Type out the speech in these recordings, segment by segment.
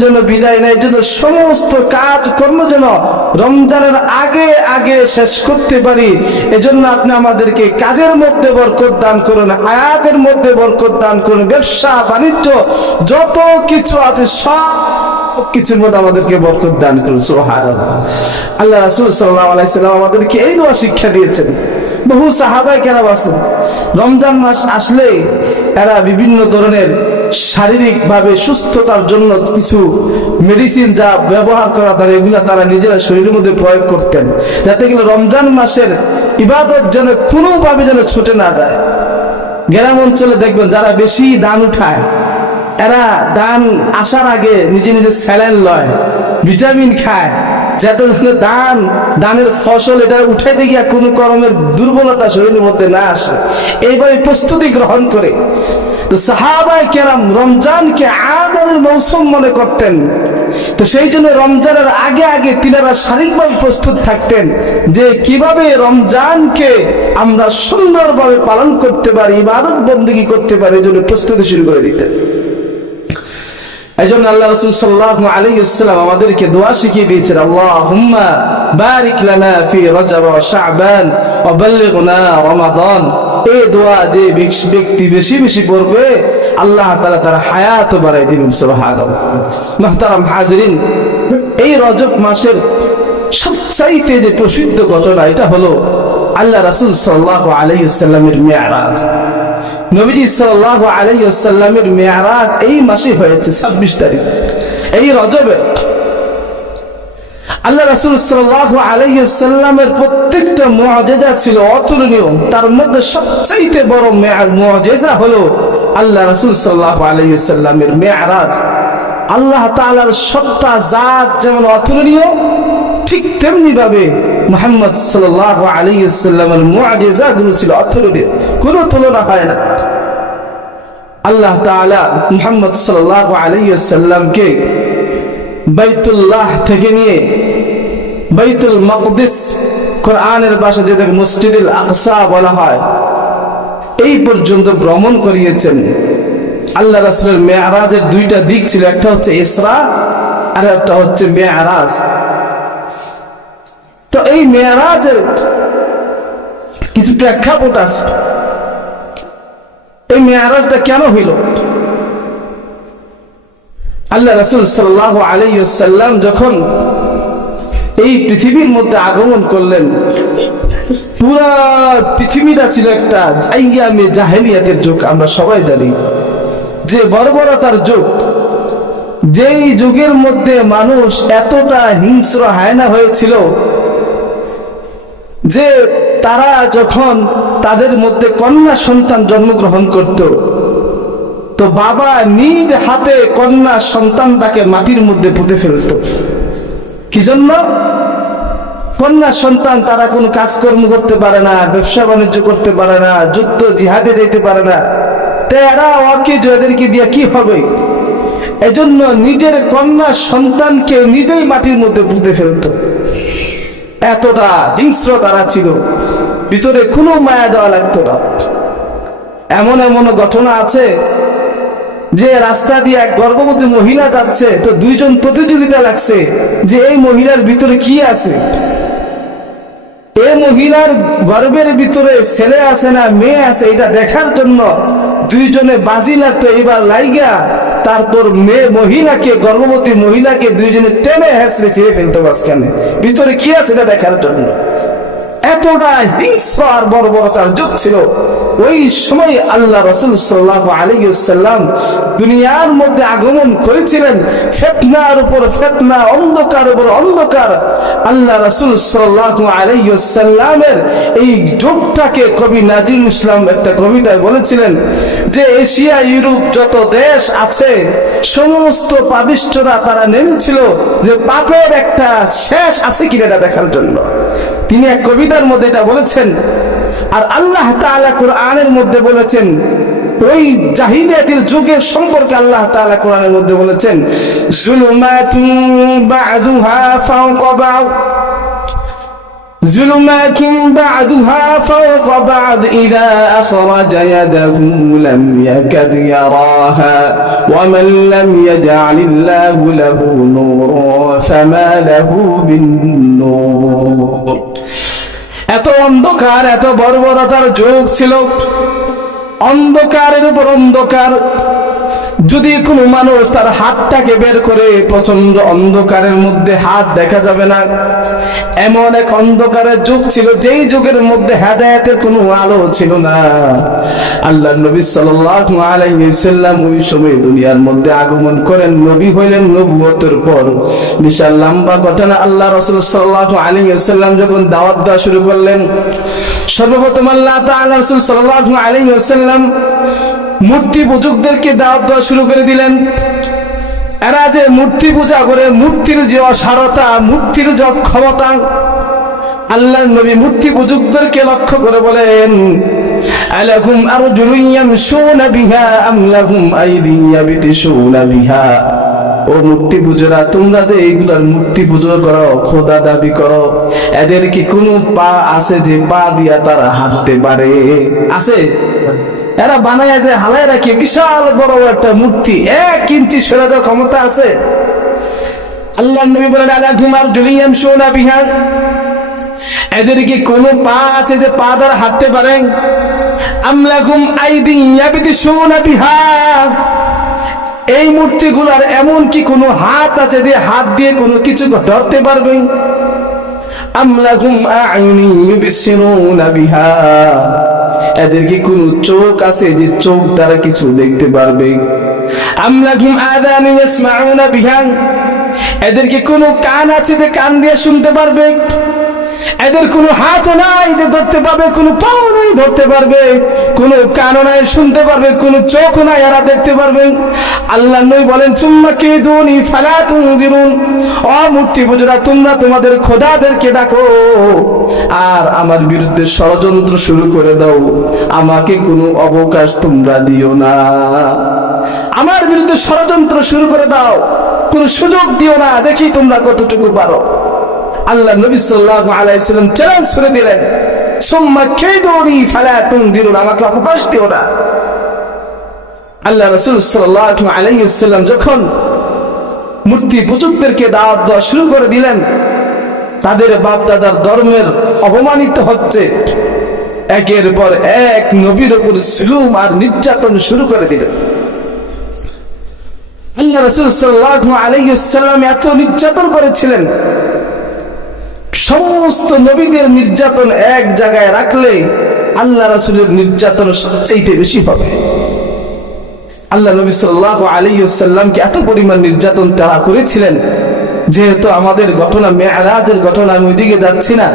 যেন বিদায় নেয়, জন্য সমস্ত কাজ কর্ম যেন রমজানের আগে আগে শেষ করতে পারি। এজন্য আপনি আমাদেরকে কাজের মধ্যে বরকত দান করুন, হায়াতের মধ্যে বরকত দান করুন, ব্যবসা বাণিজ্য যত কিছু আছে সব কিছুর মধ্যে আমাদেরকে বরকত দান করুন। সুবহানাল্লাহ। আল্লাহ রাসূল সাল্লাল্লাহু আলাইহি সাল্লাম আমাদেরকে এই দোয়া শিক্ষা দিয়েছেন। বহু সাহাবায়ে কেরাম আছেন, রমজান মাস আসলে এরা বিভিন্ন ধরনের শারীরিকভাবে সুস্থতার জন্য কিছু মেডিসিন যা ব্যবহার করা তারা এগুলা তারা নিজেরা শরীরের মধ্যে প্রয়োগ করতেন, যাতে করে রমজান মাসের ইবাদত যেন কোনোভাবে যেন ছুটে না যায়। গ্রাম অঞ্চলে দেখবেন যারা বেশি দান উঠায়, এরা দান আসার আগে নিজে নিজে স্যালাইন লয়, ভিটামিন খায়, যাতে দানের ফসল এটা উঠাইতে গিয়া কোনো কর্মের দুর্বলতা শরীরের মধ্যে না আসে, এইভাবে প্রস্তুতি গ্রহণ করে। তো সাহাবায়ে কেরাম রমজানকে আমলের মৌসুম মনে করতেন। তো সেই জন্য রমজানের আগে আগে তিনারা শারীরিকভাবে প্রস্তুত থাকতেন যে কিভাবে রমজানকে আমরা সুন্দরভাবে পালন করতে পারি, ইবাদত বন্দেগী করতে পারি, এই জন্য প্রস্তুতি শুরু করে দিতেন। এই জন্য আল্লাহ রাসূল সাল্লাল্লাহু আলাইহি ওয়াসাল্লাম আমাদেরকে দোয়া শিখিয়ে দিয়েছেন, আল্লাহুম্মা বারিক লানা ফি রজব ওয়া শাবান ওয়া বাল্লিগনা রমাদান। এই দোয়া যে ব্যক্তি বেশি বেশি পড়বে আল্লাহ তাআলা তার হায়াত বাড়াই দিবেন। সুবহানাল্লাহ। মুহতারাম হাজিরিন, এই রজব মাসের সবচাইতে যে প্রসিদ্ধ ঘটনা এটা হলো আল্লাহ রাসূল সাল্লাল্লাহু আলাইহি ওয়াসাল্লামের মিরাজ। নবীজি সাল্লাল্লাহু আলাইহি ওয়াসাল্লামের মিরাজ এই মাসে হয়েছে 26 তারিখ, এই রজবে। আল্লাহ রাসূল সাল্লাল্লাহু আলাইহি ওয়াসাল্লামের প্রত্যেকটা মুআজিজা ছিল অতুলনীয়। তার মধ্যে সবচেয়ে বড় মুআজিজা হলো আল্লাহ রাসূল সাল্লাল্লাহু আলাইহি ওয়াসাল্লামের মিরাজ। আল্লাহ তাআলার সত্তা জাত যেমন অতুলনীয়, ঠিক তেমনি ভাবে মুহাম্মদ সাল্লাল্লাহু আলাইহি ওয়াসাল্লামের মুআজিজাগুলো ছিল অতুলনীয়, কোনো তুলনা হয় না। আল্লাহ তাআলা মুহাম্মদ সাল্লাল্লাহু আলাইহি ওয়াসাল্লামকে বাইতুল্লাহ থেকে নিয়ে বাইতুল মাকদিস, কোরআনের ভাষায় যেটাকে মসজিদুল আকসা বলা হয়, এই পর্যন্ত ভ্রমণ করিয়েছেন। আল্লাহ রাসূলের মেরাজের দুইটা দিক ছিল, একটা হচ্ছে ইসরা আর একটা হচ্ছে মেরাজ। তো এই মেরাজের কিছু প্রেক্ষাপট আছে। এই মেরাজটা কেন হইল? আল্লাহ রাসূল সাল্লাল্লাহু আলাইহি ওয়াসাল্লাম যখন এই পৃথিবীর মধ্যে আগমন করলেন, পুরা পৃথিবীটা ছিল একটা আইয়ামে জাহেলিয়াতের যুগ। আমরা সবাই জানি যে বর্বরতার যুগ, যেই যুগের মধ্যে মানুষ এতটা হিংস্র হায়না হয়েছিল যে তারা যখন তাদের মধ্যে কন্যা সন্তান জন্মগ্রহণ করত, তো বাবা নিজ হাতে কন্যা সন্তানটাকে মাটির মধ্যে পুঁতে ফেলত। কি জন্য? কন্যা সন্তান তারা কোনো কাজকর্ম করতে পারে না, ব্যবসা বাণিজ্য করতে পারে না, যুদ্ধ জিহাদে যেতে পারে না, তারা এদেরকে দিয়ে কি হবে? এজন্য নিজের কন্যা সন্তানকে নিজেই মাটির মধ্যে পুঁতে ফেলত। এতটা হিংস্র তারা ছিল, ভিতরে কোনো মায়া দেওয়া লাগতো না। এমন এমন ঘটনা আছে যে রাস্তা দিয়ে এক গর্ভবতী মহিলা যাচ্ছে, তো দুইজন প্রতিযোগিতা লাগছে যে এই মহিলার ভিতরে কি আছে। এই মহিলার গর্ভের ভিতরে ছেলে আছে না মেয়ে আছে এটা দেখার জন্য দুইজনে বাজি লাগতো। এবার লাইগা তারপর মহিলাকে, গর্ভবতী মহিলাকে দুইজনে টেনে হেসড়ে ছিঁড়ে ফেলতো মাঝখানে, ভিতরে কি আছে এটা দেখার জন্য। এতটা হিংস্র আর বর্বরতার যুগ ছিল। ওই সময় আল্লাহ রাসূল সাল্লাল্লাহু আলাইহি ওয়াসাল্লাম দুনিয়ার মধ্যে আগমন করেছিলেন, ফিতনার উপর ফিতনা, অন্ধকার উপর অন্ধকার। আল্লাহ রাসূল সাল্লাল্লাহু আলাইহি ওয়াসাল্লামের এই যুগটাকে কবি নজরুল ইসলাম একটা কবিতায় বলেছিলেন যে এশিয়া ইউরোপ যত দেশ আছে সমস্ত পাপিষ্ঠরা তারা নেমেছিল যে পাপের একটা শেষ আছে কিনা এটা দেখার জন্য। তিনি এক কবিতার মধ্যে এটা বলেছেন। আর আল্লাহ তাআলা কোরআনের মধ্যে বলেছেন, ওই জাহিলিয়াতের যুগের সম্পর্কে আল্লাহ তাআলা কোরআনের মধ্যে বলেছেন, যুলুমাতুন বা'দুহা ফাওকা বা'দ, ظلمات بعضها فوق بعض إذا أخرج يده لم يكد يراها ومن لم يجعل الله له نورا فما له من نور এত অন্ধকার, এত বর্বরতার যুগ ছিল, অন্ধকারের উপর অন্ধকার। যদি কোনো মানুষ তার হাতটাকে বের করে প্রচন্ড অন্ধকারের মধ্যে হাত দেখা যাবে না, এমন এক অন্ধকারের যুগ ছিল যেই যুগের মধ্যে হেদায়েতের কোনো আলো ছিল না। আল্লাহর নবী সাল্লাল্লাহু আলাইহি ওয়াসাল্লাম ওই সময় দুনিয়ার মধ্যে আগমন করেন, নবী হইলেন নবুয়তের পর। বিশাল লম্বা ঘটনা। আল্লাহ রাসূল সাল্লাল্লাহু আলাইহি ওয়াসাল্লাম যখন দাওয়াত দেওয়া শুরু করলেন, সর্বপ্রথম আল্লাহ তাআলা রাসূল সাল্লাল্লাহু আলাইহি ওয়াসাল্লাম মূর্তি পূজকদেরকে দাওয়াত দেওয়া শুরু করে দিলেন। এরা যে মূর্তি পূজা করে, মূর্তির যে অসারতা, মূর্তির যে অক্ষমতা, আল্লাহর নবী মূর্তি পূজকদেরকে লক্ষ্য করে বলেন, আলাকুম আরজুলুন ইয়ামশুনা বিহা আম লাহুম আইদিন ইয়াবতিশুনা বিহা। ও মূর্তি পূজরা, তোমরা যে এইগুলার মূর্তি পূজা করো, খোদা দাবি করো, এদের কি কোনো পা আছে যে পা দিয়া তারা হাঁটতে পারে? আছে? এরা বানায় যে হালায় রাখে বিশাল বড় একটা মূর্তি, 1 ইঞ্চি সরে যাওয়ার ক্ষমতা আছে? আল্লাহর নবী বলেন, আলাকুম আরজুলুন ইয়ামশুনা বিহা, এদের কি কোনো পা আছে যে পা দ্বারা হাঁটতে পারে? আম লাহুম আইদিন ইয়াবতিশুনা বিহা, এই মূর্তিগুলার এমন কি কোনো হাত আছে যে হাত দিয়ে কোনো কিছু ধরতে পারবে? আম লাহুম আ'ইউনিন ইউবসিরুনা বিহা, এদের কি কোনো চোখ আছে যে চোখ দ্বারা কিছু দেখতে পারবে? আম লাহুম আযানুন ইয়াসমাউনা বিহা, এদের কি কোনো কান আছে যে কান দিয়ে শুনতে পারবে? এদের কোনো হাতও নাই যে ধরতে পারবে, কোনো পাও নাই ধরতে পারবে, কোনো কানও নাই শুনতে পারবে, কোনো চোখও নাই এরা দেখতে পারবে। আল্লাহ নবী বলেন, সুম্মা কিদুনি ফালা তুনজিরুন, ও মূর্তি পূজরা, তোমরা তোমাদের খোদাদেরকে ডাকো আর আমার বিরুদ্ধে ষড়যন্ত্র শুরু করে দাও, আমাকে কোনো অবকাশ তোমরা দিও না। আমার বিরুদ্ধে ষড়যন্ত্র শুরু করে দাও, কোনো সুযোগ দিও না, দেখি তোমরা কতটুকু পারো। আল্লাহ নবী সাল্লাল্লাহু আলাইহি ওয়াসাল্লাম চ্যালেঞ্জ করে দিলেন, সুম্মা কিদুনি ফালা তুনজিরুন, আমাকে অবকাশ দিও না। আল্লাহ রাসূল সাল্লাল্লাহু আলাইহি ওয়াসাল্লাম যখন মূর্তি পূজকদেরকে দাওয়াত দেওয়া শুরু করে দিলেন, তাদের বাপ দাদার ধর্মের অপমানিত হচ্ছে, একের পর এক নবীর উপর জুলুম আর নির্যাতন শুরু করে দিলেন। আল্লাহ রাসূল সাল্লাল্লাহু আলাইহি ওয়াসাল্লাম এত নির্যাতন করেছিলেন, সমস্ত নবীদের নির্যাতন এক জায়গায় রাখলে আল্লাহ রাসূলের নির্যাতন সবচেয়ে বেশি হবে। আল্লাহ নবী সাল্লাল্লাহু আলাইহি ওয়াসাল্লামকে এত পরিমাণ নির্যাতন তারা করেছিলেন, যেহেতু আমাদের ঘটনা মেরাজের ঘটনা, আমি ওইদিকে যাচ্ছি না।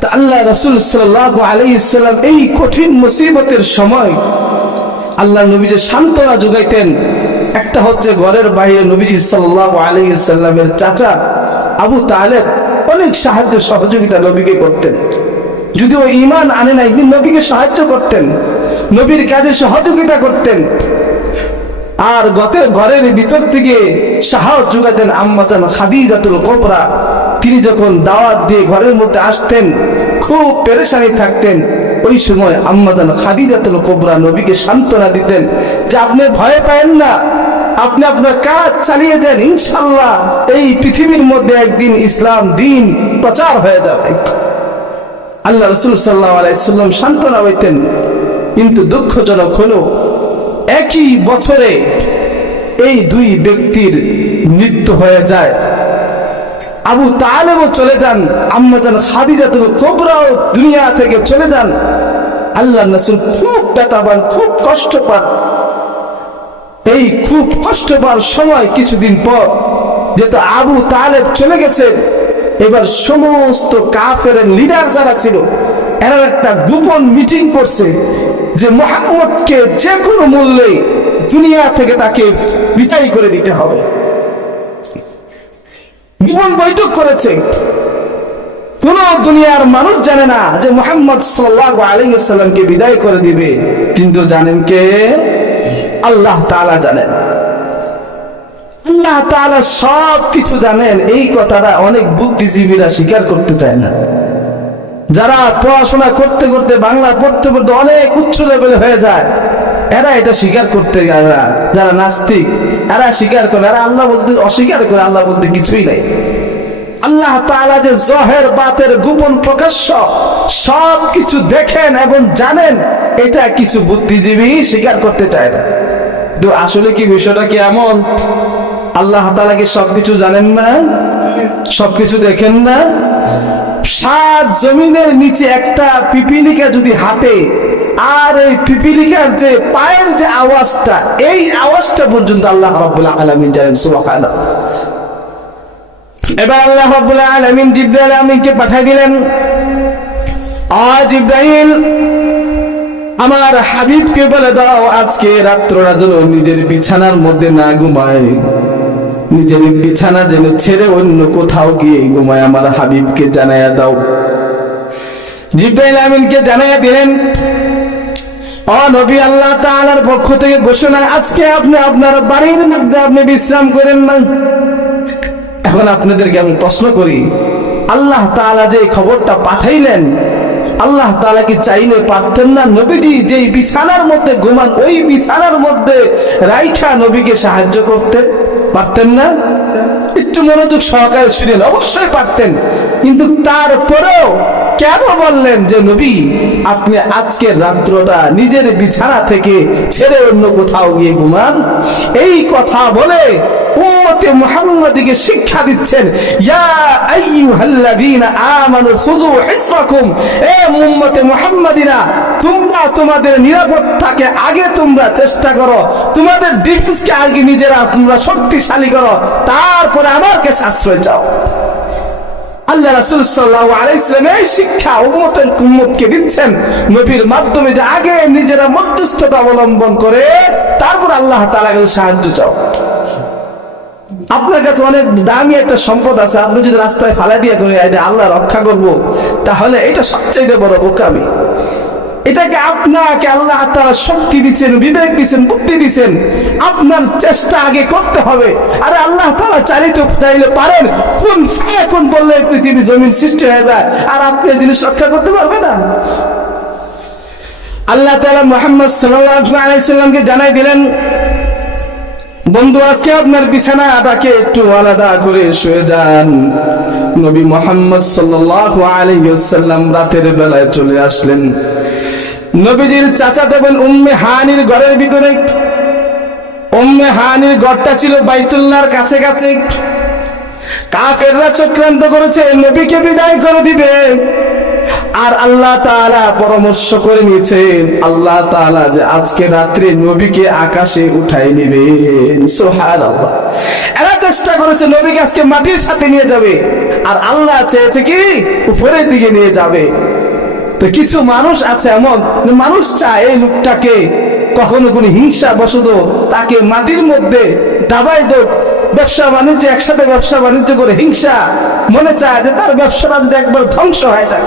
তা আল্লাহ রাসূল সাল্লাল্লাহু আলাইহি ওয়াসাল্লাম এই কঠিন মুসিবতের সময় আল্লাহ নবী যে সান্ত্বনা যোগাইতেন, একটা হচ্ছে ঘরের বাইরে নবীজি সাল্লাল্লাহু আলাইহি ওয়াসাল্লামের চাচা আবু তালেব অনেক সাহায্য সহযোগিতা নবীকে করতেন। যদিও ঈমান আনে নাই, নবীকে সাহায্য করতেন, নবীর কাজে সহযোগিতা করতেন। আর ঘরের ভিতর থেকে সাহায্য যোগাতেন আম্মা জান খাদিজাতুল কুবরা। তিনি যখন দাওয়াত দিয়ে ঘরের মধ্যে আসতেন, খুব পেরেশানি থাকতেন, ওই সময় আম্মা জান খাদিজাতুল কুবরা নবীকে সান্ত্বনা দিতেন যে আপনি ভয় পায়েন না, আপনি আপনার কাজ চালিয়ে যান, ইনশাআল্লাহ এই পৃথিবীর মধ্যে একদিন ইসলাম দিন প্রচার হয়ে যাবে। আল্লাহ রাসূল সাল্লাল্লাহু আলাইহি ওয়াসাল্লাম সান্ত্বনা হইতেন। কিন্তু দুঃখজনক হলো, একই বছরে এই দুই ব্যক্তির মৃত্যু হয়ে যায়। আবু তালেবও চলে যান, আম্মা জান খাদিজাতুল কুবরাও দুনিয়া থেকে চলে যান। আল্লাহর রাসূল খুব ব্যথা পান, খুব কষ্ট পান। এই খুব কষ্ট পাওয়ার সময় কিছুদিন পর, যেহেতু আবু তালেব চলে গেছে, এবার সমস্ত কাফের লিডার যারা ছিল, এরা একটা গোপন মিটিং করছে যে মুহাম্মদকে যে কোনো মূল্যে দুনিয়া থেকে তাকে বিদায় করে দিতে হবে। গোপন বৈঠক করেছে, কোন দুনিয়ার মানুষ জানে না যে মুহাম্মদ সাল্লাল্লাহু আলাইহি ওয়াসাল্লামকে বিদায় করে দিবে, কিন্তু জানেন কে? আল্লাহ তাআলা জানেন। আল্লাহ তাআলা সব কিছু জানেন, এই কথাটা অনেক বুদ্ধিজীবীরা স্বীকার করতে চায় না। যারা পড়াশোনা করতে করতে, বাংলা পড়তে পড়তে অনেক উচ্চ লেভেলে হয়ে যায়, এরা এটা স্বীকার করতে, যারা নাস্তিক এরা স্বীকার করে, এরা আল্লাহ বলতে অস্বীকার করে, আল্লাহ বলতে কিছুই নাই। আল্লাহ তাআলা যে জহের বাতের গোপন প্রকাশ্য সব কিছু দেখেন এবং জানেন, এটা কিছু বুদ্ধিজীবী স্বীকার করতে চায় না। তো আসলে কি বিষয়টা কি এমন? আল্লাহ তাআলা কি সবকিছু জানেন না? সবকিছু দেখেন না? সাত জমিনের নিচে একটা পিপিলিকা যদি হাঁটে, আর এই পিপিলিকার যে পায়ের যে আওয়াজটা, এই আওয়াজটা পর্যন্ত আল্লাহ রাব্বুল আলামিন জানেন। সুবহানাল্লাহ। এবার আল্লাহ রাব্বুল আলামিন জিবরাইল আমিনকে পাঠিয়ে দিলেন, জিবরাইল আমার হাবিবকে বলে দাও আজকে রাত্রটা যেন নিজের বিছানার মধ্যে না ঘুমায়, নিজের বিছানা যেন ছেড়ে অন্য কোথাও গিয়ে ঘুমায়, আমার হাবিবকে জানাইয়া দাও। জিবরাইল আমিনকে জানাইয়া দিলেন, নবী, আল্লাহ তাআলার পক্ষ থেকে ঘোষণা, আজকে আপনি আপনার বাড়ির মধ্যে আপনি বিশ্রাম করেন না। এখন আপনাদেরকে আমি প্রশ্ন করি, আল্লাহ তাআলা যে খবরটা পাঠাইলেন, আল্লাহ তাআলা কি চাইলে পারতেন না নবীজি যেই বিছানার মধ্যে ঘুমান ওই বিছানার মধ্যে রাইখা নবীকে সাহায্য করতে পারতেন না? একটু মনোযোগ সহকারে শুনেন, অবশ্যই পারতেন। কিন্তু তারপরেও কেন বললেন যে নবী আপনি আজকের রাত্রটা নিজের বিছানা থেকে ছেড়ে অন্য কোথাও গিয়ে ঘুমান? এই কথা বলে উম্মতে মুহাম্মাদীকে শিক্ষা দিচ্ছেন, ইয়া আইয়ুহাল্লাযীনা আমানু খুযু হিসরাকুম, এ উম্মতে মুহাম্মাদীরা তোমরা তোমাদের নিরাপত্তাকে আগে তোমরা চেষ্টা করো, তোমাদের ডিফেন্সকে আগে নিজেরা তোমরা শক্তিশালী করো, তারপরে আমার কাছে আশ্রয় চাও। আল্লাহ রাসূল সাল্লাল্লাহু আলাইহি ওয়াসাল্লাম এই শিক্ষা উম্মতকে দিচ্ছেন নবীর মাধ্যমে, যে আগে নিজেরা মধ্যস্থতা অবলম্বন করে তারপর আল্লাহ তাআলার কাছে সাহায্য চাও। আপনার কাছে অনেক দামি একটা সম্পদ আছে, আপনি যদি রাস্তায় ফালা দিয়ে করে এটা আল্লাহ রক্ষা করবো, তাহলে এটা সবচেয়ে বড় বোকামি। এটাকে আপনাকে আল্লাহ তাআলা শক্তি দিচ্ছেন, বিবেক দিচ্ছেন, বুদ্ধি দিচ্ছেন, আপনার চেষ্টা আগে করতে হবে। আরে আল্লাহ তাআলা চাইলে পারেন, কোন ফায়াকুন বললে পৃথিবী জমিন সৃষ্টি হয়ে যায়, আর আপনি জিনিস রক্ষা করতে পারবে না? আল্লাহ তাআলা মুহাম্মদ সাল্লাল্লাহু আলাইহি ওয়াসাল্লামকে জানাই দিলেন, বন্ধু আজকে আপনার বিছানাটাকে একটু আলাদা করে শুয়ে যান। নবী মুহাম্মদ সাল্লাল্লাহু আলাইহি ওয়াসাল্লাম রাতের বেলায় চলে আসলেন নবীজির চাচাতো বোন উম্মে হানির ঘরের ভিতরে। উম্মে হানির ঘরটা ছিল বাইতুল্লাহর কাছে কাছে। কাফেররা চক্রান্ত করেছে নবীকে বিদায় করে দিবে, আর আল্লাহ তাআলা পরামর্শ করে নিয়েছেন আল্লাহ তাআলা যে আজকে রাত্রে নবীকে আকাশে উঠাই নেবেন। সুবহানাল্লাহ। এরা চেষ্টা করেছে নবীকে আজকে মাটির সাথে নিয়ে যাবে, আর আল্লাহ চেয়েছে কি উপরের দিকে নিয়ে যাবে। তো কিছু মানুষ আছে এমন, মানুষ চায় এই লোকটাকে কখনো কোনো হিংসা বশত তাকে মাটির মধ্যে দাবাই দোক, ব্যবসা বাণিজ্য একসাথে ব্যবসা বাণিজ্য করে হিংসা মনে চায় যে তার ব্যবসাটা যদি একবার ধ্বংস হয়ে যায়।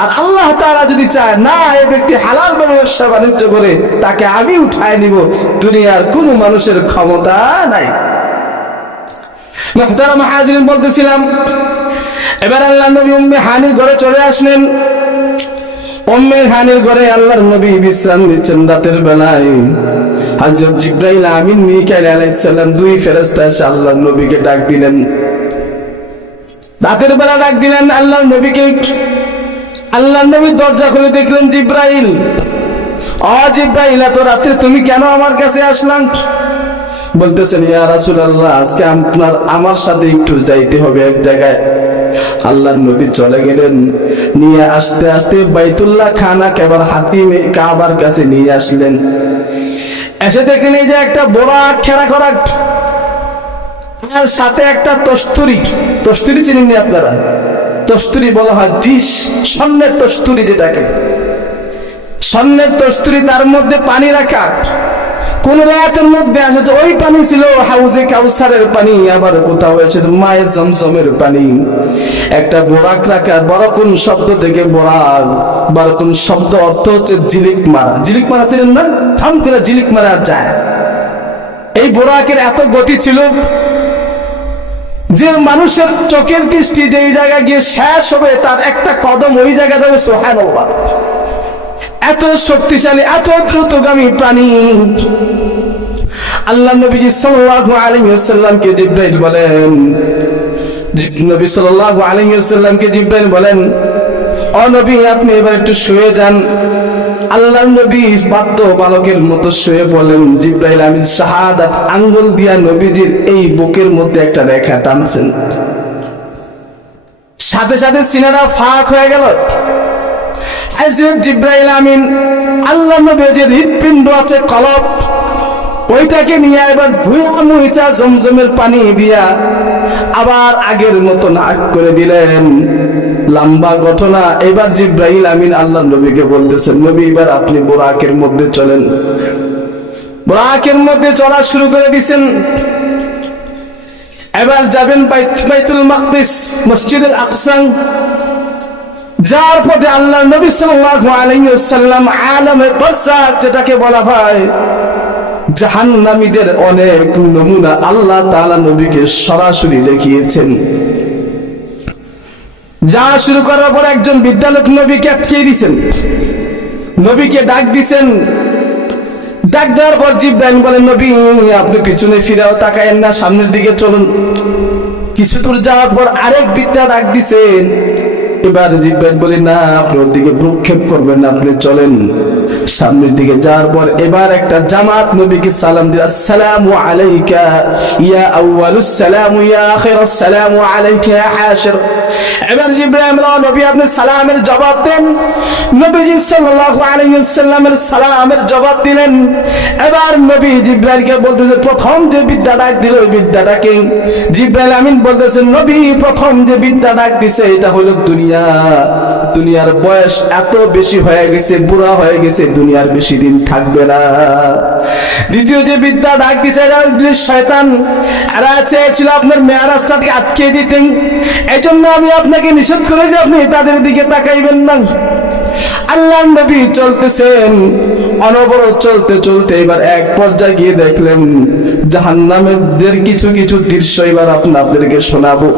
আর আল্লাহ তাআলা যদি চায় না এই ব্যক্তি হালাল ভাবে ব্যবসা বাণিজ্য করে তাকে আমি উঠায় নিব, দুনিয়ার কোনো মানুষের ক্ষমতা নাই। মুহতারাম হাজিরিন, বলতেছিলাম এবার আল্লাহ নবী উম্মে হানির ঘরে চলে আসলেন। উম্মে হানির ঘরে আল্লাহর নবী বিশ্রাম নিচ্ছেন রাতের বেলায়। হযরত জিবরাইল আমিন মিকাইল আলাইহিস সালাম দুই ফেরেশতা এসে আল্লাহর নবীকে ডাক দিলেন। রাতের বেলা ডাক দিলেন আল্লাহর নবীকে। আল্লাহর নবী দরজা খুলে দেখলেন জিবরাইল। জিবরাইল, এত রাতে তুমি কেন আমার কাছে আসলেন? বলতেছেন, ইয়া রাসূলুল্লাহ আজকে আমার সাথে একটু যাইতে হবে এক জায়গায়। আল্লাহর নবী চলে গেলেন, নিয়ে আসতে আসতে বাইতুল্লাহ খানা কাবার কাছে নিয়ে আসলেন। এসে দেখলেন এই যে একটা বড় খেরা করা, আর সাথে একটা তস্তুরি। তস্তুরি চিনেননি আপনারা? তস্তুরি বলা হয় ডিশ, স্বর্ণের তস্তুরি যেটাকে, স্বর্ণের তস্তুরি, তার মধ্যে পানি রাখা। কোন রাতের মধ্যে আসে ওই পানি ছিল হাউজে কাউসারের পানি, আবার কোথাও এসেছে মায়ে জমজমের পানি। একটা বোরাক রাখা, বরকুন শব্দ থেকে বোরাক, বরকুন শব্দ অর্থ হচ্ছে ঝিলিক মারা। ঝিলিক মারা ছিলেন না? থাম করে ঝিলিক মারা যায়। এই বোরাকের এত গতি ছিল যে মানুষের চোখের দৃষ্টি যেই জায়গায় গিয়ে শেষ হবে তার একটা কদম ওই জায়গা যাবে। সুবহানাল্লাহ, এত শক্তিশালী, এত দ্রুতগামী প্রাণী। আল্লাহ নবীজি সাল্লাল্লাহু আলাইহি ওয়াসাল্লামকে জিবরাইল বলেন, নবী সাল্লাল্লাহু আলাইহি ওয়াসাল্লামকে জিবরাইল বলেন, ও নবী আপনি এবার একটু শুয়ে যান। আল্লাহ নবী বাদ্য বালকের মতো শুয়ে বলেন, জিবরাইল আমিন শাহাদাত আঙ্গুল দিয়া নবীজির এই বুকের মধ্যে একটা রেখা টানছেন। সাথে সাথে সিনারা ফাঁক হয়ে গেল। হযরত জিবরাইল আমিন আল্লাহ নবীর যে হৃৎপিণ্ড আছে কলব, ওইটাকে নিয়ে এবার ধুয়া মুইচা জমজমের পানি দিয়া আবার আগের মতো নাক করে দিলেন। লম্বা ঘটনা। এবার জিবরাইল আমিন আল্লাহ নবীকে বলতেছেন, নবী এবার আপনি বুরাকের মধ্যে চলেন। বুরাকের মধ্যে চলা শুরু করে দিয়েছেন। এবার যাবেন বাইতুল মাকদিস, মসজিদুল আকসা। যার পথে আল্লাহ নবী সাল্লাল্লাহু আলাইহি ওয়াসাল্লাম আলামে বারযাখ যেটাকে বলা হয়, জাহান্নামীদের অনেক নমুনা আল্লাহ তাআলা নবীকে সরাসরি দেখিয়েছেন। যা শুরু করার পর একজন বিদ্যালয় নবীকে আটকে দিয়েছেন, নবীকে ডাক দিছেন। ডাক দেওয়ার পর জিবরাইল বলেন, নবী আপনি পিছনে ফিরেও তাকায়েন না, সামনের দিকে চলুন। কিছু দূর যাওয়ার পর আরেক বিদ্যা ডাক দিছেন। এবার জিবরাইল বলেন, না আপনি ওর দিকে ভ্রুক্ষেপ করবেন না, আপনি চলেন। সামনের দিকে যাওয়ার পর এবার একটা জামাত নবীকে সালাম দিয়ে, আসসালামু আলাইকা ইয়া আউয়ালুস সালামু ইয়া আখিরাস সালামু আলাইকা ইয়া হাশির। এবার জিবরাইল নবী আপনি সালামের জবাব দেন। নবীজি সাল্লাল্লাহু আলাইহি ওয়াসাল্লামের সালামের জবাব দিলেন। এবার নবী জিবরাইলকে বলতেছে, প্রথম যে বিদ্যা ডাক দিল ওই বিদ্যাটাকে। জিবরাইল আমিন বলতেছেন, নবী প্রথম যে বিদ্যা ডাক দিছে এটা হলো দুনিয়া। দুনিয়ার বয়স এত বেশি হয়ে গেছে, বুড়া হয়ে গেছে, দুনিয়ার বেশি দিন থাকবে না। দ্বিতীয় যে বিদ্যা ডাক দিছে এটা ইবলিস শয়তান। এরা চেয়েছিল আপনার মেরাজটাকে আটকে দিতেন, এজন্য আমি আপনাকে নিষেধ করেছি আপনি তাদের দিকে তাকাইবেন না। আল্লাহ নবী চলতেছেন, অনবরত চলতে চলতে এবার এক পর্যায়ে গিয়ে দেখলেন জাহান্নামের কিছু কিছু দৃশ্য এবার আপনাদেরকে শোনাবো।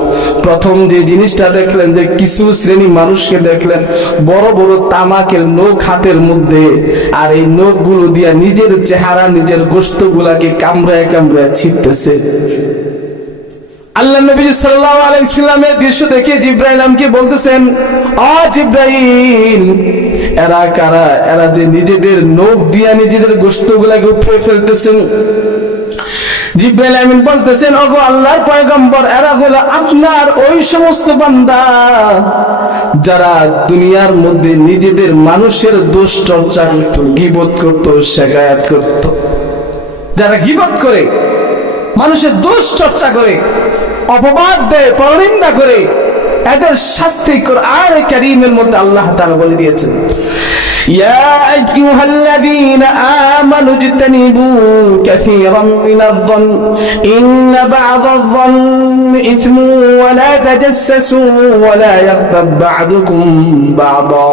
প্রথম যে জিনিসটা দেখলেন যে কিছু শ্রেণী মানুষকে দেখলেন বড় বড় তামাকের নখ হাতের মধ্যে, আর এই নখগুলো দিয়া নিজের চেহারা নিজের গোশতগুলাকে কামড়ায় কামড়ায় ছিটতেছে। আল্লাহ নবী সাল্লাল্লাহু আলাইহি সাল্লামের দৃশ্য দেখে জিবরাইল আমাকে বলতেছেন, ও জিবরাইল এরা কারা? এরা যে নিজেদের নখ দিয়া নিজেদের গোশতগুলাকে উপড়ে ফেলতেছেন। জিবরাইল আমিন বলতেছেন, ওগো আল্লাহর পয়গম্বর, এরা হলো আপনার ওই সমস্ত বান্দা যারা দুনিয়ার মধ্যে নিজেদের মানুষের দোষ চর্চা করত, গীবত করত, শিকায়াত করত। যারা গীবত করে, মানুষের দোষ চর্চা করে, অপবাদ দেয়, পরনিন্দা করে, এদের শাস্তি কোরআনে কারীমের মধ্যে আল্লাহ তাআলা বলে দিয়েছেন, ইয়া আইয়ুহাল্লাযীনা আমানু ইজতানিবু কাসীরাম মিনায-যন্ন ইন্না বা'দায-যন্নি ইসমুন ওয়া লা তাজাসসু ওয়া লা ইয়াগতাব বা'দুকুম বা'দা।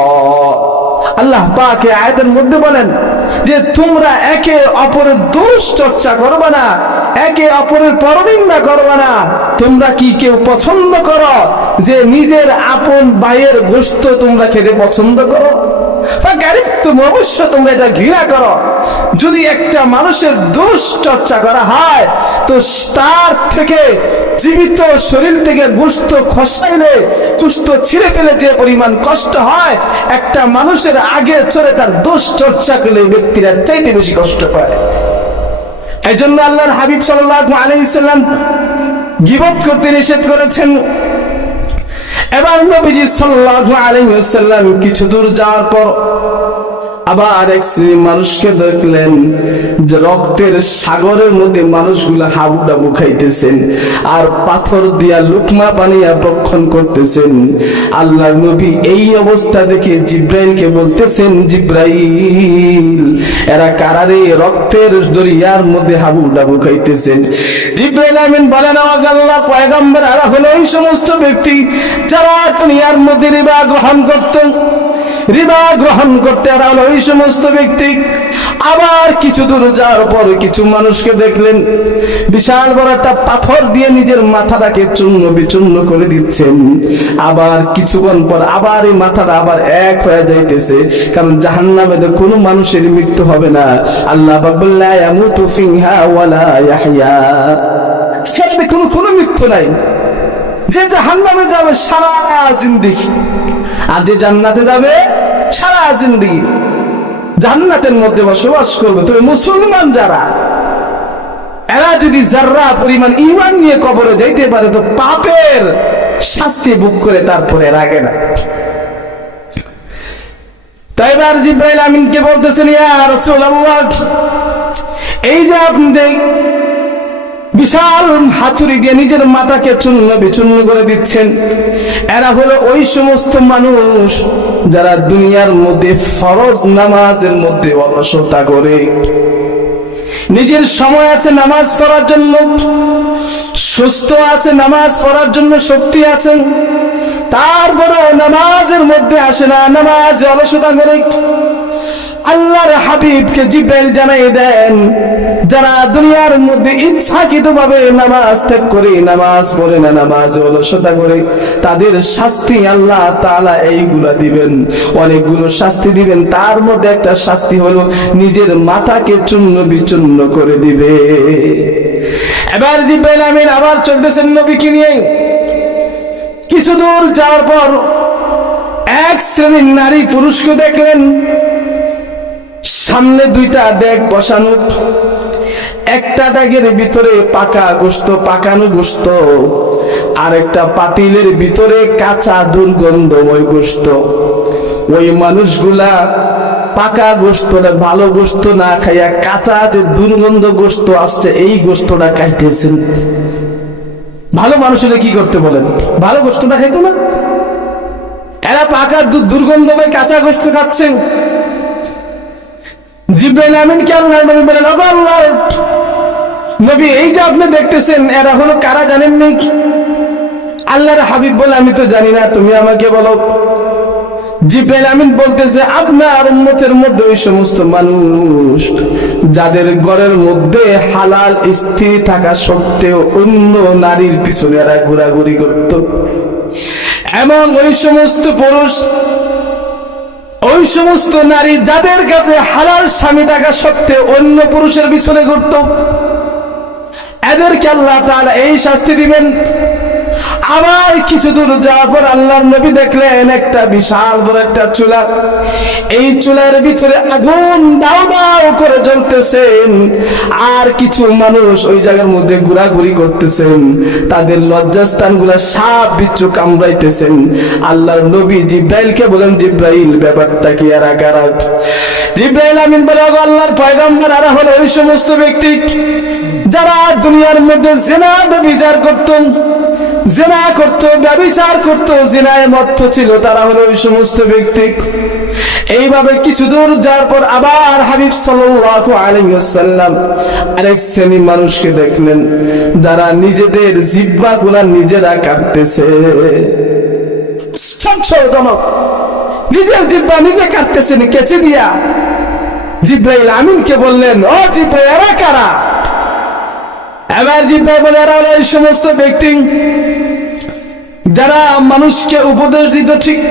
আল্লাহ পাক এই আয়াতের মধ্যে বলেন যে তোমরা একে অপরের দোষ চর্চা করবে না, একে অপরের পরনিন্দা করবে না। তোমরা কি কেউ পছন্দ করো যে নিজের আপন ভাইয়ের গোশত তোমরা খেতে পছন্দ করো? তুমি অবশ্য তোমরা এটা ঘৃণা করো। যদি একটা মানুষের দোষ চর্চা করা হয় তো তার থেকে জীবিত শরীর থেকে গোশত খসাইলে, গোশত ছিঁড়ে ফেলে যে পরিমাণ কষ্ট হয়, একটা মানুষের আগে চলে তার দোষ চর্চা করলে ব্যক্তিরা চাইতে বেশি কষ্ট পায়। এই জন্য আল্লাহর হাবিব সাল্লাল্লাহু আলাইহি সাল্লাম গীবত করতে নিষেধ করেছেন। এবার নবীজি সাল্লাল্লাহু আলাইহি ওয়াসাল্লাম কিছু দূর যাওয়ার পর আবার এক শ্রেণীর মানুষকে দেখলেন যে রক্তের সাগরের মধ্যে মানুষগুলা হাবুডাবু খাইতেছেন আর পাথর দিয়া লুকমা বানিয়া ভক্ষণ করতেছেন। আল্লাহ নবী এই অবস্থা দেখে জিবরাইলকে বলতেছেন, জিবরাইল এরা কারারে রক্তের দরিয়ার মধ্যে হাবুডাবু খাইতেছেন? জিবরাইল আমিন বলেন, আল্লাহ পয়গম্বর এরা হলো ওই সমস্ত ব্যক্তি যারা দুনিয়ার মধ্যে রিবা গ্রহণ করতেন। রিবা গ্রহণ করতে এরা হলো ওই সমস্ত ব্যক্তি। আবার কিছু দূর যাওয়ার পর কিছু মানুষকে দেখলেন বিশাল বড় একটা পাথর দিয়ে নিজের মাথাটাকে চূর্ণ বিচূর্ণ করে দিচ্ছেন। আবার কিছুক্ষণ পর আবার এই মাথাটা আবার এক হয়ে যাইতেছে, কারণ জাহান্নামে তো কোনো মানুষের মৃত্যু হবে না। আল্লাহ পাক বলেন লা ইয়ামুতু ফিহা ওয়ালা ইয়াহইয়া, সেখানে কোনো মৃত্যু নাই। যে জাহান্নামে যাবে সারা জিন্দেগি, আর যে জান্নাতে যাবে সারা জিন্দেগি জান্নাতের মধ্যে বসবাস করবে। তবে মুসলমান যারা, এরা যদি যাররা পরিমাণ ঈমান নিয়ে কবরে যাইতে পারে তো পাপের শাস্তি ভোগ করে তারপরে রাগে না। তাই এবার জিবরাইল আমিনকে বলতেছেন, ইয়া রাসূলুল্লাহ, এই যে আপনি বিশাল হাতুড়ি দিয়ে নিজের মাথাকে চূর্ণ বিচূর্ণ করে দিচ্ছেন, এরা হলো ওই সমস্ত মানুষ যারা দুনিয়ার মধ্যে ফরজ নামাজের মধ্যে অলসতা করে। নিজের সময় আছে নামাজ পড়ার জন্য, সুস্থ আছে নামাজ পড়ার জন্য, শক্তি আছে, তারপরেও নামাজের মধ্যে আসে না, নামাজ অলসতা করে। আল্লাহর হাবিবকে জিবরাইল জানাই দেন, যারা দুনিয়ার মধ্যে ইচ্ছাকৃতভাবে নামাজ ত্যাগ করে, নামাজ পড়ে না, নামাজ অলসতা করে, তাদের শাস্তি আল্লাহ তাআলা এইগুলা দিবেন, অনেকগুলো শাস্তি দিবেন। তার মধ্যে একটা শাস্তি হলো নিজের মাথাকে চূর্ণ বিচূর্ণ করে দিবে। এবার জিবরাইল আমিন আবার চলতেছেন নবীকে নিয়ে। কিছু দূর যাওয়ার পর এক শ্রেণীর নারী পুরুষকে দেখলেন, সামনে দুইটা ডেক বসানো, একটা ডেকের ভিতরে পাকা গোশত, পাকানো গোশত, আর একটা পাতিলের ভিতরে কাঁচা দুর্গন্ধময় গোশত। ওই মানুষগুলা পাকা গোশতটা, ভালো গোশত না খাইয়া কাঁচা যে দুর্গন্ধ গোশত আসছে এই গোশতটা খাইতেছেন। ভালো মানুষ হলে কি করতে বলেন? ভালো গোশতটা খাইতো না, এরা পাকা দুর্গন্ধময় কাঁচা গোশত খাচ্ছেন। জিবরাইল আমিনকে আল্লাহর নবী বলেন, ওগো আল্লাহর নবী, এই যে আপনি দেখতেছেন এরা হলো কারা জানেন নাকি? আল্লাহর হাবিব বলে, আমি তো জানি না, তুমি আমাকে বলো। জিবরাইল আমিন বলতেছে, আপনার উম্মতের মধ্যে ওই সমস্ত মানুষ যাদের ঘরের মধ্যে হালাল স্ত্রী থাকা সত্ত্বেও অন্য নারীর পিছনে এরা ঘোরাঘুরি করত, এবং ওই সমস্ত পুরুষ, ওই সমস্ত নারী যাদের কাছে হালাল স্বামী থাকা সত্ত্বেও অন্য পুরুষের পিছনে ঘুরত, এদেরকে আল্লাহ তাআলা এই শাস্তি দিবেন। আবার কিছু দূর যাওয়ার পর আল্লাহর নবী দেখলেন একটা বিশাল বড় একটা চুলা, এই চুলার ভিতরে আগুন দাও দাও করে জ্বলতেছেন, আর কিছু মানুষ ওই জায়গার মধ্যে ঘোরাঘুরি করতেছেন, তাদের লজ্জাস্থানগুলা সাপ বিচ্ছু কামড়াইতেছেন। আল্লাহর নবী জিবরাইলকে বলেন, জিবরাইল ব্যাপারটা কি? এরা কারা? জিবরাইল আমিন বলে, আল্লাহর পয়গম্বর, এরা হলো ওই সমস্ত ব্যক্তি যারা দুনিয়ার মধ্যে জিনা ব্যভিচার করত, জিনা করত, ব্যভিচার করত, জিনায় মত্ত ছিল, তারা হলো ওই সমস্ত ব্যক্তি। এইভাবে কিছু দূর যাওয়ার পর আবার হাবিব সাল্লাল্লাহু আলাইহি ওয়াসাল্লাম আরেক শ্রেণী মানুষকে দেখলেন, যারা নিজেদের জিহ্বাগুলা নিজেরা কাটতেছে। নিজের জিহ্বা নিজে কাটতেছেন কেচি দিয়া। জিবরাইল আমিনকে বললেন, ও জিবরাইল, এরা কারা? এবার জিবরাইল বলে, এরা হলো এই সমস্ত ব্যক্তি যারা মানুষকে উপদেশ দিত ঠিক,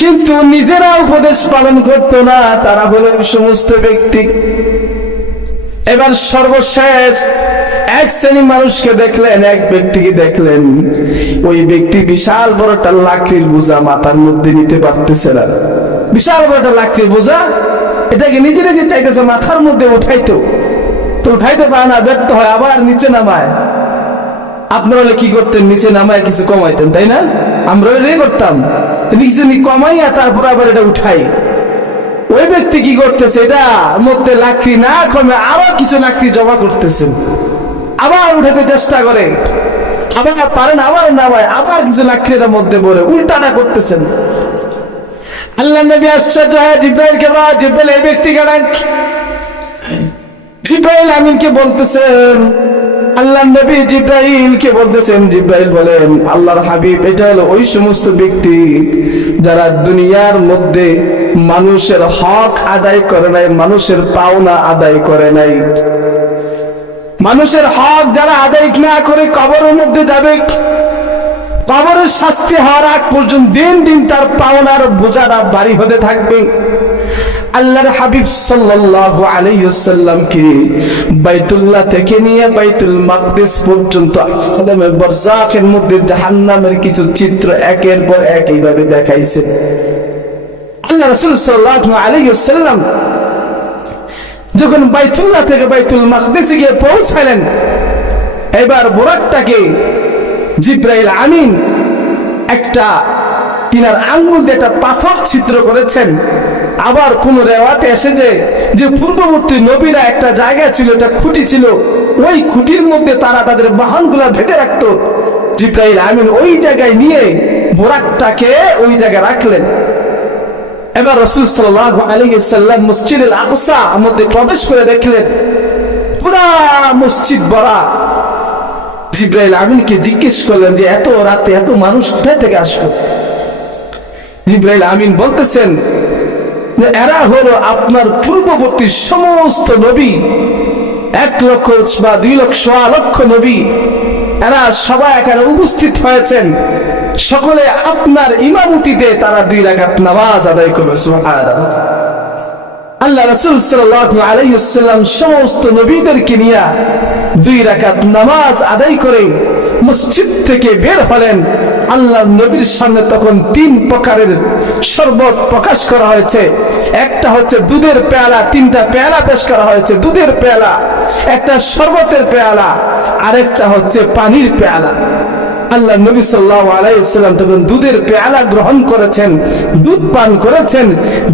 কিন্তু নিজেরা উপদেশ পালন করত না, তারা হলো ওই সমস্ত ব্যক্তি। এবার সর্বশেষ এক শ্রেণী মানুষকে দেখলেন, এক ব্যক্তিকে দেখলেন, ওই ব্যক্তি বিশাল বড় একটা লাকড়ির বোঝা মাথার মধ্যে নিতে পারতেছে না। বিশাল বড় একটা লাকড়ির বোঝা, এটাকে নিজে নিজে চাইতেছে মাথার মধ্যে উঠাইতো, তো উঠাইতে পারে না, ব্যর্থ হয়, আবার নিচে নামায়। আপনারা হলে কি করতেন? নিচে নামায় কিছু কমাইতেন, তাই না? আমরা এটাই করতাম, কিছু কমাইয়া তারপর আবার এটা উঠাই। ওই ব্যক্তি কি করতেছে? এটা মধ্যে লাকড়ি না কমে আরো কিছু লাকড়ি জমা করতেছেন, আবার উঠাতে চেষ্টা করে, আবার পারেন, আবার নামায়, আবার কিছু লাকড়ির মধ্যে পড়ে উল্টাটা করতেছেন। আল্লাহ নবী আশ্চর্য হয়, জিবরাইলকে বলা, জিবরাইল এই ব্যক্তিকে ডাক। জিবরাইল আমিনকে বলতেছেন, আল্লাহ নবী জিব্রাইলকে বলতেছেন, জিব্রাইল বলেন আল্লাহর হাবিব এটা হলো ওই সমস্ত ব্যক্তি যারা দুনিয়ার মধ্যে মানুষের হক আদায় করে নাই, মানুষের পাওনা আদায় করে নাই। মানুষের হক যারা আদায় না করে কবরের মধ্যে যাবে, কবরের শাস্তি হওয়ার আগ পর্যন্ত দিন দিন তার পাওনার বোঝাটা ভারী হতে থাকবে। আল্লাহর হাবিব সাল্লাল্লাহু আলাইহি ওয়াসাল্লামকে বাইতুল্লাহ থেকে নিয়ে বাইতুল মাকদিস পর্যন্ত আলামে বারযাখের মধ্যে জাহান্নামের কিছু চিত্র একের পর এক এইভাবে দেখাইছে। আল্লাহ রাসূল সাল্লাল্লাহু আলাইহি ওয়াসাল্লাম যখন বাইতুল্লাহ থেকে বাইতুল মাকদিসে গিয়ে পৌঁছালেন, এবার বুরাকটাকে জিব্রাইল আমিন একটা তিনার আঙ্গুল দিয়ে একটা পাথর ছিদ্র করেছেন। আবার কোন রেওয়াতে এসেছে যে পূর্ববর্তী নবীরা একটা জায়গা ছিল, একটা খুঁটি ছিল, ওই খুঁটির মধ্যে তারা তাদের বাহনগুলা বেঁধে রাখতো। জিব্রাইল আমিন ওই জায়গায় নিয়ে বুরাকটাকে ওই জায়গায় রাখলেন। এবার রাসূল সাল্লাল্লাহু আলাইহি ওয়াসাল্লাম মসজিদুল আকসা মধ্যে প্রবেশ করে দেখলেন পুরা মসজিদ ভরা। জিব্রাইল আমিনকে জিজ্ঞেস করলেন যে এত রাতে এত মানুষ কোথায় থেকে আসলো? জিব্রাইল আমিন বলতেছেন এরা হলো আপনার পূর্ববর্তী সমস্ত নবী, 1 লক্ষ বা 2 লক্ষ 1 লক্ষ নবী, এরা সবাই এখানে উপস্থিত হয়েছেন। সকলে আপনার ইমামতিতে তারা 2 রাকাত নামাজ আদায় করবে। সুবহানাল্লাহ। আল্লাহ রাসূল সাল্লাল্লাহু আলাইহি ওয়াসাল্লাম সমস্ত নবীদেরকে নিয়ে 2 রাকাত নামাজ আদায় করে মসজিদ থেকে বের হলেন। আল্লাহ নবীর সামনে তখন 3 প্রকারের শরবত প্রকাশ করা হয়েছে। একটা হচ্ছে দুধের পেয়ালা, 3টা পেয়ালা পেশ করা হয়েছে। দুধের পেয়ালা, একটা শরবতের পেয়ালা, আরেকটা হচ্ছে পানির পেয়ালা। আল্লাহ নবী সাল্লাল্লাহু আলাইহি ওয়াসাল্লাম তখন দুধের পেয়ালা গ্রহণ করেছেন, দুধ পান করেছেন।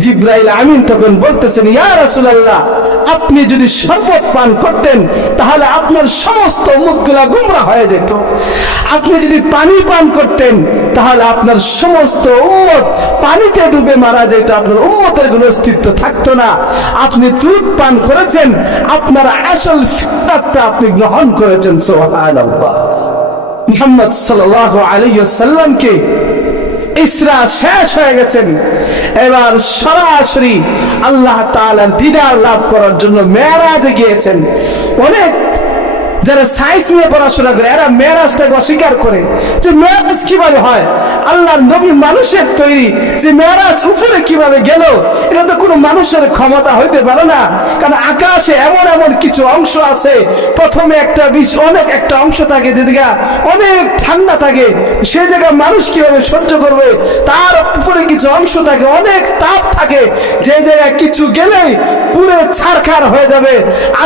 জিব্রাইল আমিন তখন বলতেছেন ইয়া রাসূলুল্লাহ, আপনি যদি শরবত পান করতেন তাহলে আপনার সমস্ত উম্মতগুলা গোমরাহ হয়ে যেত। আপনি যদি পানি পান করতেন তাহলে আপনার সমস্ত উম্মত পানিতে ডুবে মারা যেত, আপনার উম্মতের কোনো অস্তিত্ব থাকতো না। আপনি দুধ পান করেছেন, আপনার আসল ফিতরাতটা আপনি গ্রহণ করেছেন। সুবহানাল্লাহ। মুহাম্মদ সাল্লাল্লাহু আলাইহি ওয়াসাল্লামকে ইসরা শেষ হয়ে গেছেন, এবার সরাসরি আল্লাহ তাআলার দিদার লাভ করার জন্য মেরাজে গিয়েছেন। অনেক যারা সায়েন্স নিয়ে পড়াশোনা করে এরা মেরাজটাকে অস্বীকার করে যে মেরাজ কিভাবে হয়, আল্লাহর নবী মানুষের তৈরি, যে মেরাজ উপরে কিভাবে গেল এটা তো কোনো মানুষের ক্ষমতা হইতে পারে না। কারণ আকাশে এমন এমন কিছু অংশ আছে, প্রথমে অনেক একটা অংশ থাকে যেদিকে অনেক ঠান্ডা থাকে, সে জায়গায় মানুষ কিভাবে সহ্য করবে। তার উপরে কিছু অংশ থাকে অনেক তাপ থাকে, যে জায়গায় কিছু গেলেই পুরো ছারখার হয়ে যাবে।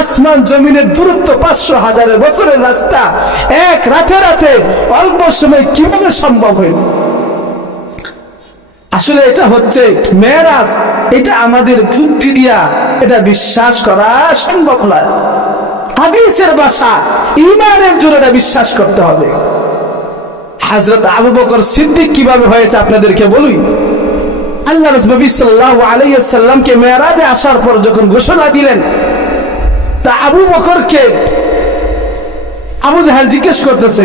আসমান জমিনের দূরত্ব 500,000 বছরের রাস্তা, এক রাতে অল্প সময় কিভাবে সম্ভব হইল? আসলে এটা হচ্ছে মেরাজ, এটা আমাদের বুদ্ধি দিয়া এটা বিশ্বাস করা সম্ভব নয়। হাদিসের ভাষা ঈমানের জোরে এটা বিশ্বাস করতে হবে। হযরত আবু বকর সিদ্দিক কিভাবে হয়েছে আপনাদেরকে বলি। আল্লাহ রাসূল সাল্লাল্লাহু আলাইহি ওয়াসাল্লামকে মেরাজে আসার পর যখন ঘোষণা দিলেন, তা আবু বকরকে আবু জাহেল জিজ্ঞেস করতেছে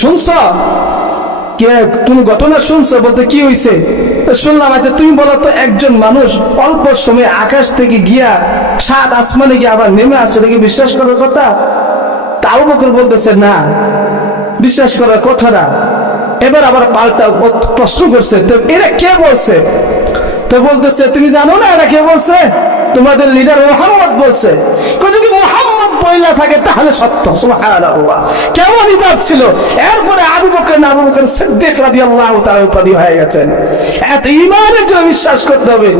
শুনছ কোন ঘটনা শুনছো? বলতে কি হইছে? শুনলাম। আচ্ছা তুমি বলো তো, একজন মানুষ অল্প সময় আকাশ থেকে গিয়া 7 আসমানে গিয়ে আবার নেমে আসছে, এটা কি বিশ্বাস করার কথা? তা আবু বকর বলতেছে না, বিশ্বাস করার কথা না। এবার আবার পাল্টা প্রশ্ন করছে, তো এরা কে বলছে? তো বলতেছে তুমি জানো না এরা কে বলছে? তোমাদের লিডার মুহাম্মদ বলছে। যদি মুহাম্মদ বইলা থাকে তাহলে সত্য। সুবহানাল্লাহ। কেমন ইবাদ ছিল! এরপরে আবু বকর সিদ্দিক রাদিয়াল্লাহু তাআলা উপাধি হয়ে গেছেন। এত ঈমানের জন্য বিশ্বাস করতে হবে।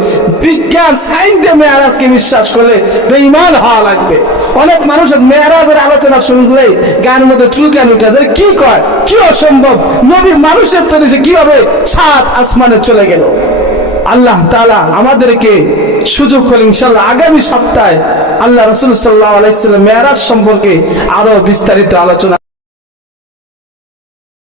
বিজ্ঞান সায়েন্স দিয়ে মেরাজকে বিশ্বাস করলে বেঈমান হওয়া লাগবে। অনেক মানুষ মেরাজের আলোচনা শুনলেই গায়ের মধ্যে চুলকানি উঠে যায়, কি কয়, কি অসম্ভব, নবী মানুষের তৈরি সে কিভাবে 7 আসমানে চলে গেল? আল্লাহ তাআলা আমাদেরকে সুযোগ হলে ইনশাআল্লাহ আগামী সপ্তাহে আল্লাহ রাসূল সাল্লাল্লাহু আলাইহি ওয়াসাল্লাম মেরাজ সম্পর্কে আরো বিস্তারিত আলোচনা